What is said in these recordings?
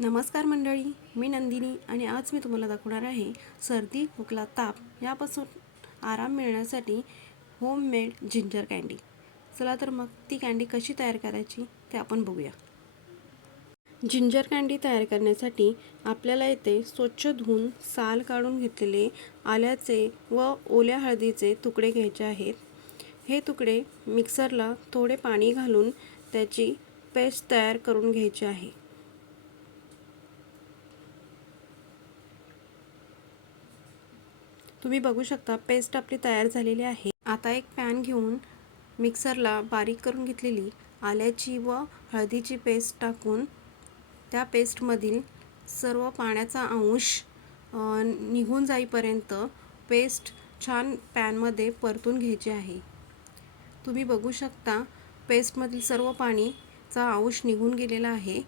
नमस्कार मंडळी मी नंदिनी आणि आज मी तुम्हाला दाखवणार आहे सर्दी खोकला ताप यापासून आराम मिळण्यासाठी होममेड जिंजर कँडी. चला तर मग ती कँडी कशी तयार करायची ते आपण बघूया. जिंजर कँडी तयार करण्यासाठी आपल्याला येथे स्वच्छ धुवून साल काढून घेतलेले आल्याचे व ओल्या हळदीचे तुकडे घ्यायचे आहेत. हे तुकडे मिक्सरला थोडे पाणी घालून त्याची पेस्ट तयार करून घ्यायची आहे. तुम्ही बघू शकता पेस्ट आपली तयार झालेली आहे. आता एक पॅन घेऊन मिक्सरला बारीक करून घेतलेली आल्याची व हळदीची पेस्ट टाकून त्या पेस्टमधील सर्व पाण्याचा अंश निघून जाईपर्यंत पेस्ट छान पॅनमध्ये परतून घ्यायची आहे. तुम्ही बघू शकता पेस्टमधील सर्व पाणीचा अंश निघून गेलेला आहे.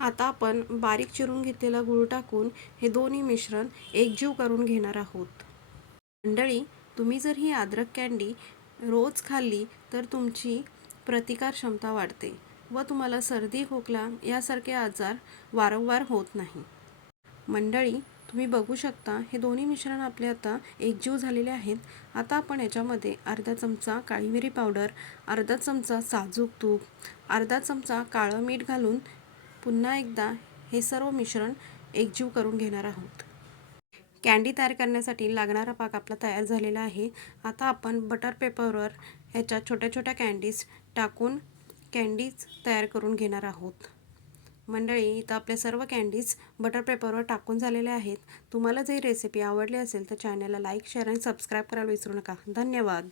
आता आपण बारीक चिरून घेतलेला गूळ टाकून हे दोन्ही मिश्रण एकजीव करून घेणार आहोत. मंडळी तुम्ही जर ही अद्रक कँडी रोज खाल्ली तर तुमची प्रतिकार क्षमता वाढते व तुम्हाला सर्दी खोकला यासारखे आजार वारंवार होत नाही. मंडळी तुम्ही बघू शकता हे दोन्ही मिश्रण आपले आता एकजीव झालेले आहेत. आता आपण याच्यामध्ये अर्धा चमचा काळी मिरी पावडर अर्धा चमचा साजूक तूप अर्धा चमचा काळं मीठ घालून पुन्हा एकदा हे सर्व मिश्रण एकजीव करून घेणार आहोत. कँडी तयार करण्यासाठी लागणारा पाक आपला तयार झालेला आहे. आता आपण बटर पेपरवर ह्याच्या छोट्या छोट्या कँडीज टाकून कँडीज तयार करून घेणार आहोत. मंडळी इथं आपल्या सर्व कँडीज बटर पेपरवर टाकून झालेल्या आहेत. तुम्हाला जर रेसिपी आवडली असेल तर चॅनलला लाईक शेअर आणि सबस्क्राईब करायला विसरू नका. धन्यवाद.